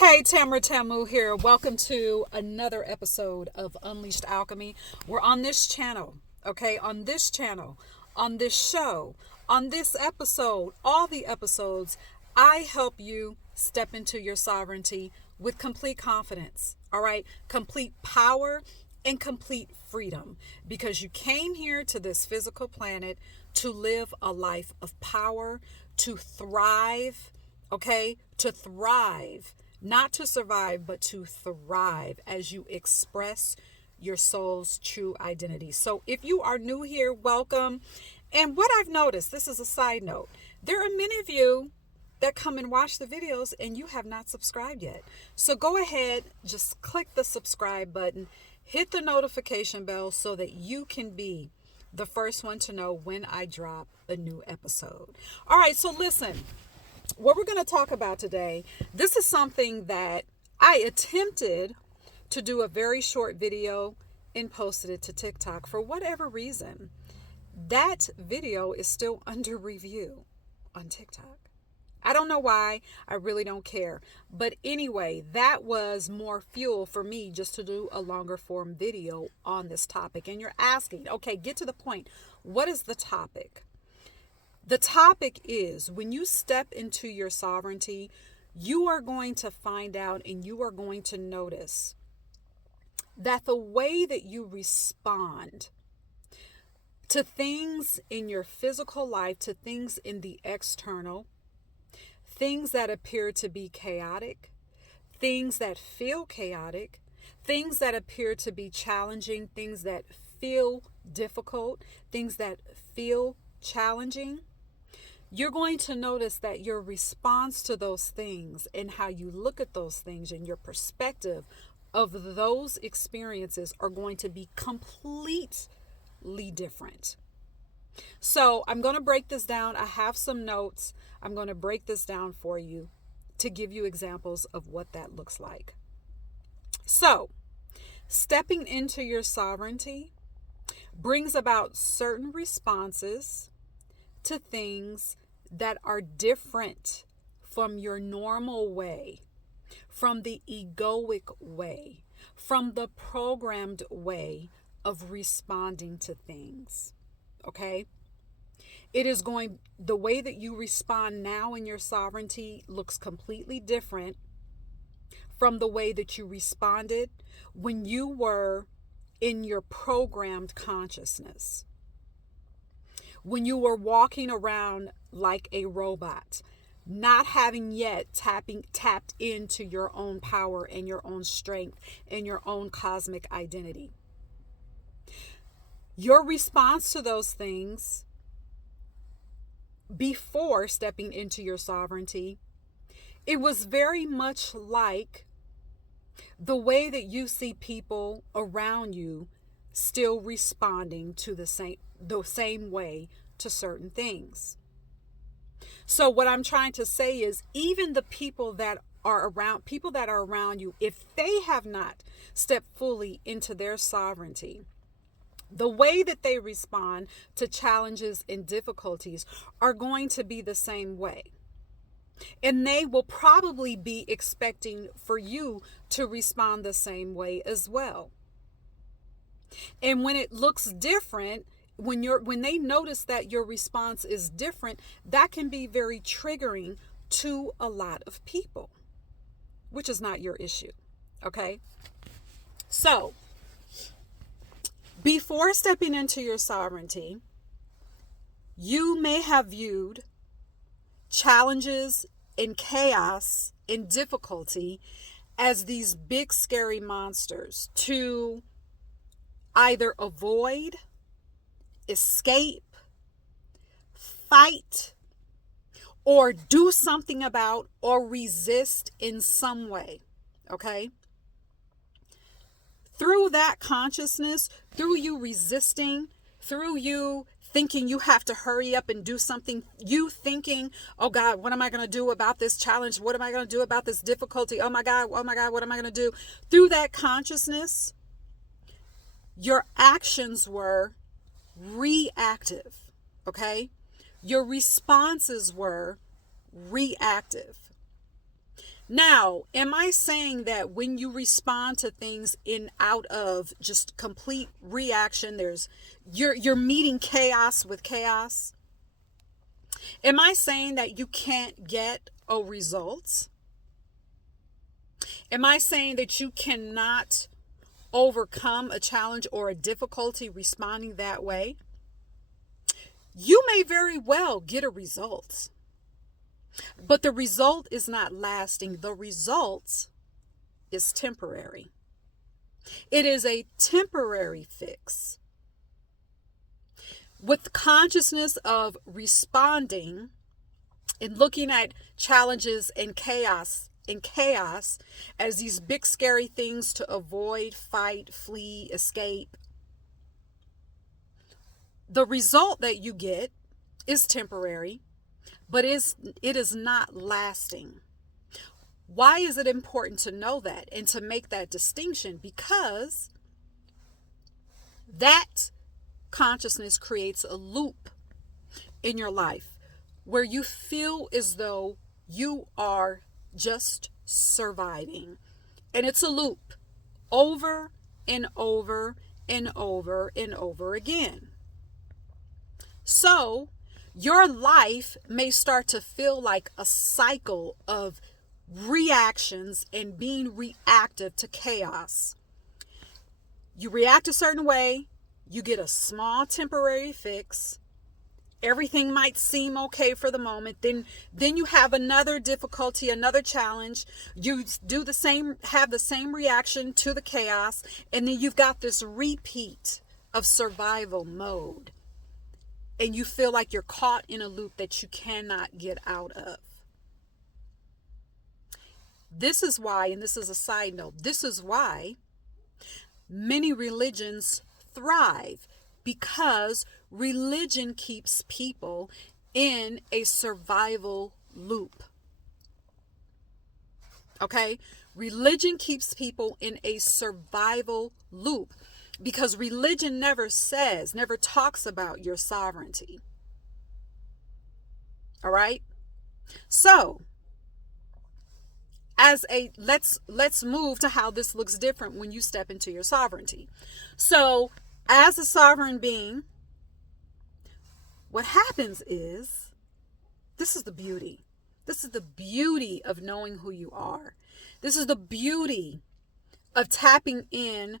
Hey, Tamara Tamu here. Welcome to another episode of Unleashed Alchemy. We're on this channel, okay? On this channel, on this show, on this episode, all the episodes, I help you step into your sovereignty with complete confidence, all right? Complete power and complete freedom, because you came here to this physical planet to live a life of power, to thrive, okay? To thrive. Not to survive, but to thrive as you express your soul's true identity. So if you are new here, welcome. And what I've noticed, this is a side note, there are many of you that come and watch the videos and you have not subscribed yet. So go ahead, just click the subscribe button, hit the notification bell so that you can be the first one to know when I drop a new episode. All right, so listen. What we're going to talk about today, this is something that I attempted to do a very short video and posted it to TikTok. For whatever reason, that video is still under review on TikTok. I don't know why. I really don't care. But anyway, that was more fuel for me just to do a longer form video on this topic. And you're asking, okay, get to the point. What is the topic? The topic is, when you step into your sovereignty, you are going to find out and you are going to notice that the way that you respond to things in your physical life, to things in the external, things that appear to be chaotic, things that feel chaotic, things that appear to be challenging, things that feel difficult, things that feel challenging, you're going to notice that your response to those things and how you look at those things and your perspective of those experiences are going to be completely different. So I'm going to break this down. I have some notes. I'm going to break this down for you to give you examples of what that looks like. So, stepping into your sovereignty brings about certain responses to things that are different from your normal way, from the egoic way, from the programmed way of responding to things. Okay? The way that you respond now in your sovereignty looks completely different from the way that you responded when you were in your programmed consciousness. When you were walking around like a robot, not having yet tapped into your own power and your own strength and your own cosmic identity. Your response to those things before stepping into your sovereignty, it was very much like the way that you see people around you still responding to the same way to certain things. So what I'm trying to say is, even the people that are around you, if they have not stepped fully into their sovereignty, the way that they respond to challenges and difficulties are going to be the same way. And they will probably be expecting for you to respond the same way as well. And when it looks different, when they notice that your response is different, that can be very triggering to a lot of people, which is not your issue. Okay? So, before stepping into your sovereignty, you may have viewed challenges and chaos and difficulty as these big scary monsters to either avoid, escape, fight, or do something about or resist in some way. Okay? Through that consciousness, through you resisting, through you thinking you have to hurry up and do something, you thinking, oh God, what am I going to do about this challenge? What am I going to do about this difficulty? Oh my God, what am I going to do? Through that consciousness, your actions were reactive, okay? Your responses were reactive. Now, am I saying that when you respond to things in out of just complete reaction, you're meeting chaos with chaos? Am I saying that you can't get a result? Am I saying that you cannot overcome a challenge or a difficulty responding that way? You may very well get a result, but the result is not lasting. The result is temporary. It is a temporary fix. With consciousness of responding and looking at challenges and chaos as these big scary things to avoid, fight, flee, escape, the result that you get is temporary, but it is not lasting. Why is it important to know that and to make that distinction? Because that consciousness creates a loop in your life where you feel as though you are just surviving. And it's a loop over and over and over and over again. So your life may start to feel like a cycle of reactions and being reactive to chaos. You react a certain way, you get a small temporary fix. Everything might seem okay for the moment. Then you have another difficulty, another challenge. You have the same reaction to the chaos, and then you've got this repeat of survival mode. And you feel like you're caught in a loop that you cannot get out of. This is why, and this is a side note, this is why many religions thrive, because religion keeps people in a survival loop. Okay? Religion keeps people in a survival loop because religion never talks about your sovereignty. All right? So, let's move to how this looks different when you step into your sovereignty. So, as a sovereign being, what happens is, this is the beauty. This is the beauty of knowing who you are. This is the beauty of tapping in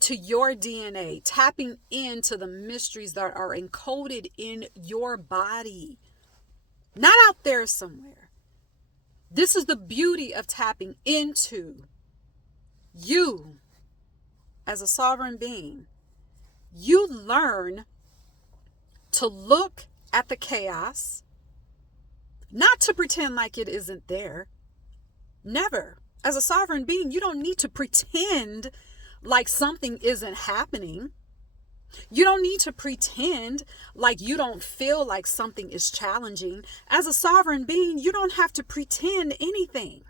to your DNA, tapping into the mysteries that are encoded in your body, not out there somewhere. This is the beauty of tapping into you as a sovereign being. You learn to look at the chaos, not to pretend like it isn't there. Never. As a sovereign being, you don't need to pretend like something isn't happening. You don't need to pretend like you don't feel like something is challenging. As a sovereign being, you don't have to pretend anything.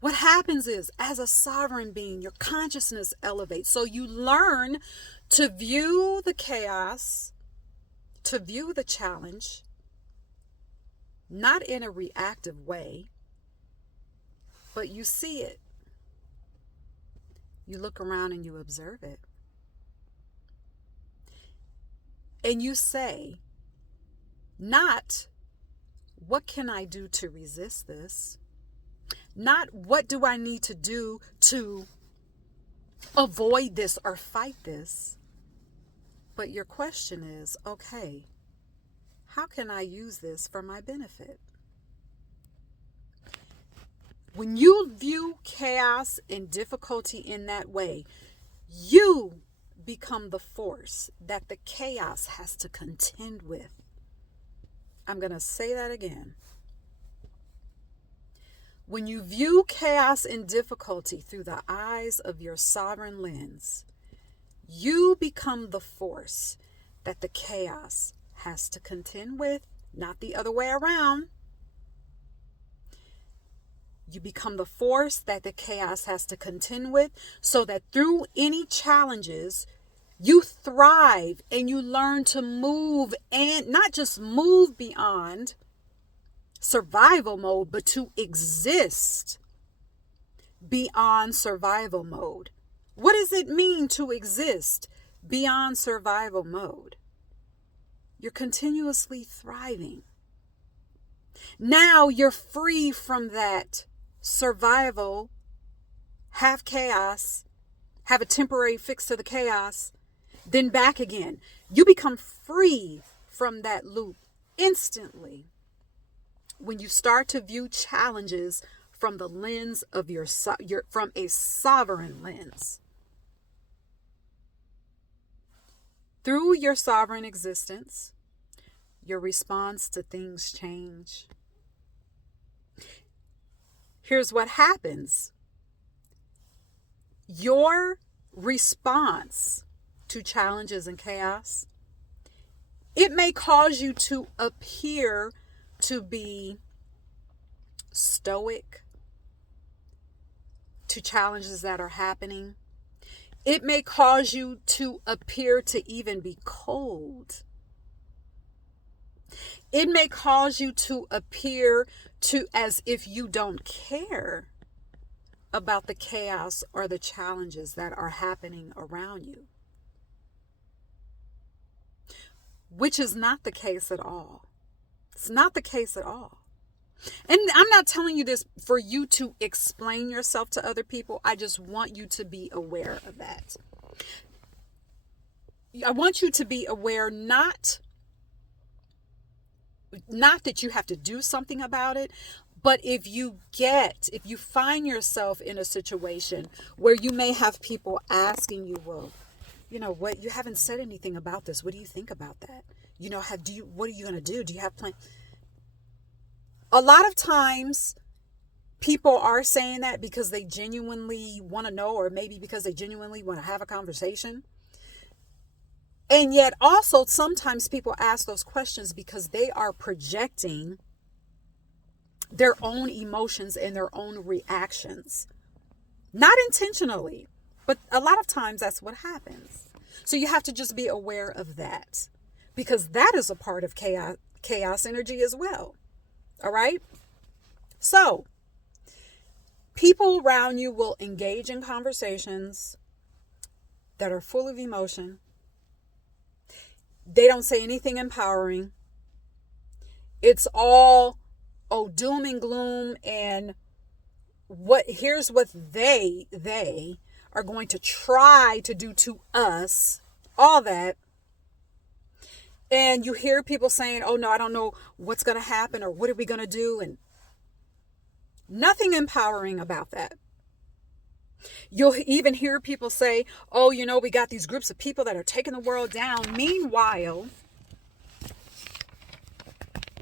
What happens is, as a sovereign being, your consciousness elevates. So you learn to view the chaos, to view the challenge, not in a reactive way, but you see it. You look around and you observe it. And you say, not, what can I do to resist this? Not, what do I need to do to avoid this or fight this? But your question is, okay, how can I use this for my benefit? When you view chaos and difficulty in that way, you become the force that the chaos has to contend with. I'm going to say that again. When you view chaos and difficulty through the eyes of your sovereign lens, you become the force that the chaos has to contend with, not the other way around. You become the force that the chaos has to contend with, so that through any challenges, you thrive and you learn to move, and not just move beyond survival mode, but to exist beyond survival mode. What does it mean to exist beyond survival mode? You're continuously thriving. Now you're free from that survival, have chaos, have a temporary fix to the chaos, then back again. You become free from that loop instantly when you start to view challenges from the lens of from a sovereign lens. Through your sovereign existence, your response to things change. Here's what happens. Your response to challenges and chaos, it may cause you to appear to be stoic to challenges that are happening. It may cause you to appear to even be cold. It may cause you to appear to as if you don't care about the chaos or the challenges that are happening around you, which is not the case at all. It's not the case at all. And I'm not telling you this for you to explain yourself to other people. I just want you to be aware of that. I want you to be aware, not that you have to do something about it, but if you find yourself in a situation where you may have people asking you, well, you know what, you haven't said anything about this. What do you think about that? You know, what are you going to do? Do you have plans? A lot of times people are saying that because they genuinely want to know, or maybe because they genuinely want to have a conversation. And yet also sometimes people ask those questions because they are projecting their own emotions and their own reactions. Not intentionally, but a lot of times that's what happens. So you have to just be aware of that, because that is a part of chaos energy as well. All right? So people around you will engage in conversations that are full of emotion. They don't say anything empowering. It's all, doom and gloom, and here's what they are going to try to do to us, all that. And you hear people saying, oh no, I don't know what's going to happen, or what are we going to do? And nothing empowering about that. You'll even hear people say, oh, you know, we got these groups of people that are taking the world down. Meanwhile,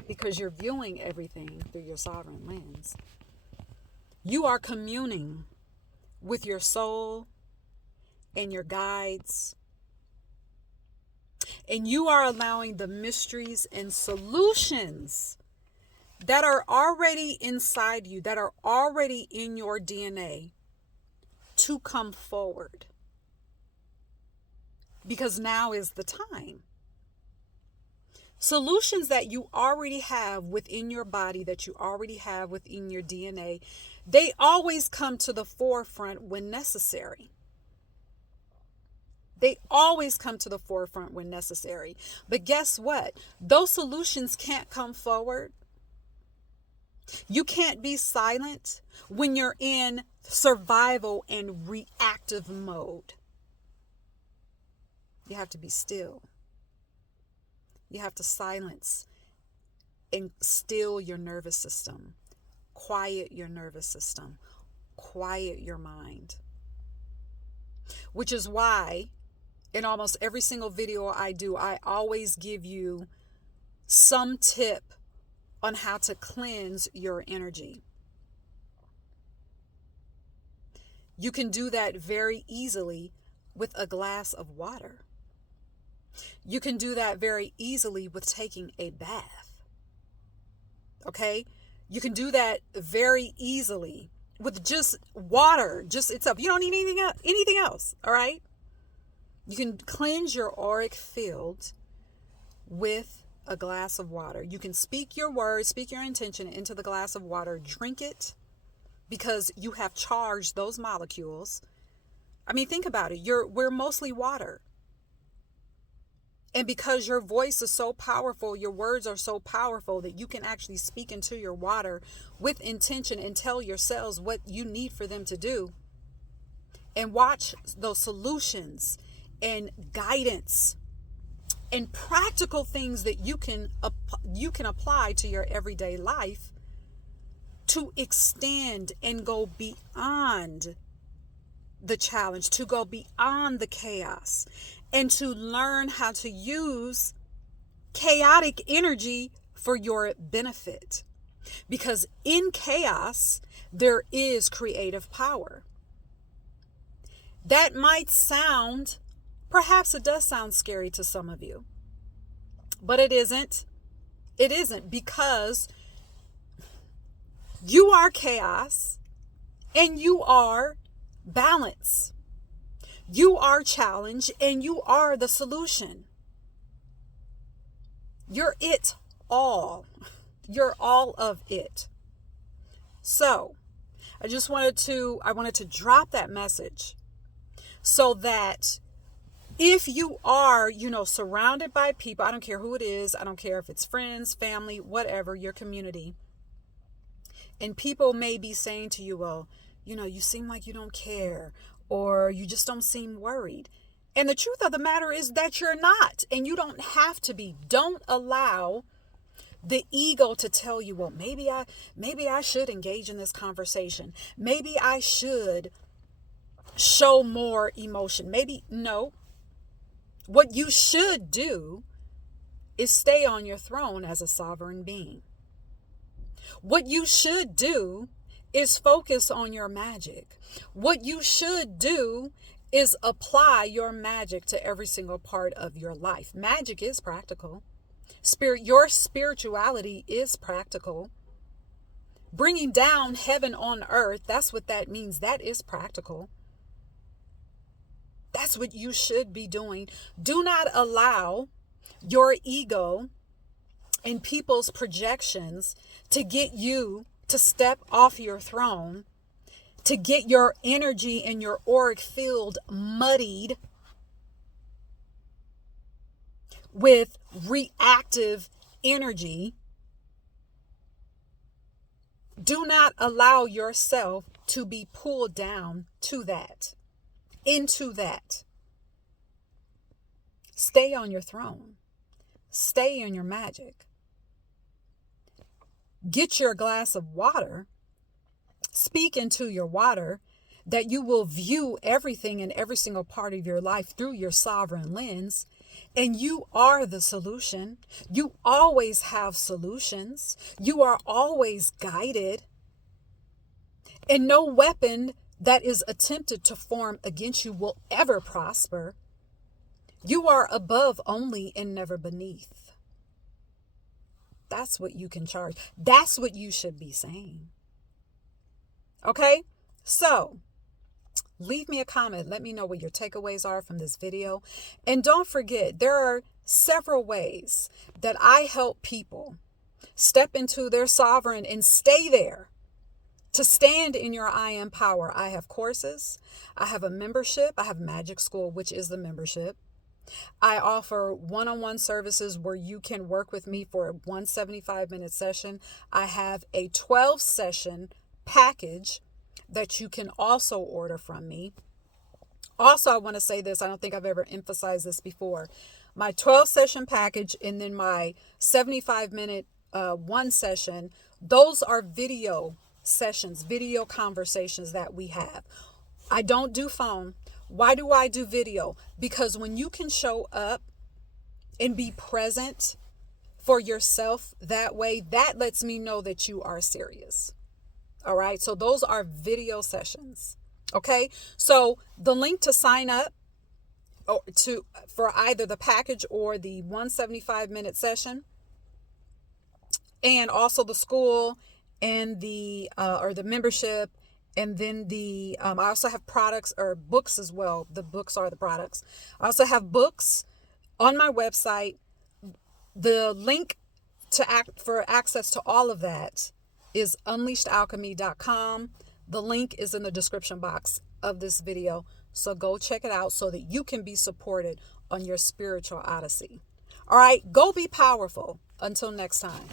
because you're viewing everything through your sovereign lens, you are communing with your soul and your guides. And you are allowing the mysteries and solutions that are already inside you, that are already in your DNA, to come forward. Because now is the time. Solutions that you already have within your body, that you already have within your DNA, they always come to the forefront when necessary. They always come to the forefront when necessary. But guess what? Those solutions can't come forward. You can't be silent when you're in survival and reactive mode. You have to be still. You have to silence and still your nervous system. Quiet your nervous system. Quiet your mind. Which is why in almost every single video I do, I always give you some tip on how to cleanse your energy. You can do that very easily with a glass of water. You can do that very easily with taking a bath. Okay? You can do that very easily with just water, just itself. You don't need anything else, all right? You can cleanse your auric field with a glass of water. You can speak your words, speak your intention into the glass of water, drink it, because you have charged those molecules. I mean, think about it. We're mostly water. And because your voice is so powerful, your words are so powerful that you can actually speak into your water with intention and tell your cells what you need for them to do. And watch those solutions and guidance and practical things that you can apply to your everyday life to extend and go beyond the challenge, to go beyond the chaos, and to learn how to use chaotic energy for your benefit. Because in chaos, there is creative power. That might sound, perhaps it does sound scary to some of you, but it isn't. It isn't, because you are chaos and you are balance. You are challenge and you are the solution. You're it all. You're all of it. So I wanted to drop that message so that if you are, surrounded by people, I don't care who it is, I don't care if it's friends, family, whatever, your community, and people may be saying to you, well, you seem like you don't care, or you just don't seem worried. And the truth of the matter is that you're not, and you don't have to be. Don't allow the ego to tell you, well, maybe I should engage in this conversation. Maybe I should show more emotion. No. What you should do is stay on your throne as a sovereign being. What you should do is focus on your magic. What you should do is apply your magic to every single part of your life. Magic is practical. Your spirituality is practical. Bringing down heaven on earth, that's what that means. That is practical. That's what you should be doing. Do not allow your ego and people's projections to get you to step off your throne, to get your energy and your auric field muddied with reactive energy. Do not allow yourself to be pulled down to that, into that. Stay on your throne. Stay in your magic. Get your glass of water. Speak into your water that you will view everything in every single part of your life through your sovereign lens. And you are the solution. You always have solutions. You are always guided. And no weapon that is attempted to form against you will ever prosper. You are above only and never beneath. That's what you can charge. That's what you should be saying. Okay? So, leave me a comment. Let me know what your takeaways are from this video. And don't forget, there are several ways that I help people step into their sovereign and stay there. To stand in your I am power. I have courses. I have a membership. I have Magic School, which is the membership. I offer one-on-one services where you can work with me for a 175-minute session. I have a 12-session package that you can also order from me. Also, I want to say this. I don't think I've ever emphasized this before. My 12-session package and then my 75-minute one session, those are video sessions, video conversations that we have. I don't do phone. Why do I do video? Because when you can show up and be present for yourself that way, that lets me know that you are serious. All right. So those are video sessions. Okay. So the link to sign up for either the package or the 175-minute session, and also the school and the membership. And then I also have products or books as well. The books are the products. I also have books on my website The link for access to all of that is unleashedalchemy.com. The link is in the description box of this video. So go check it out so that you can be supported on your spiritual odyssey. All right, go be powerful. Until next time.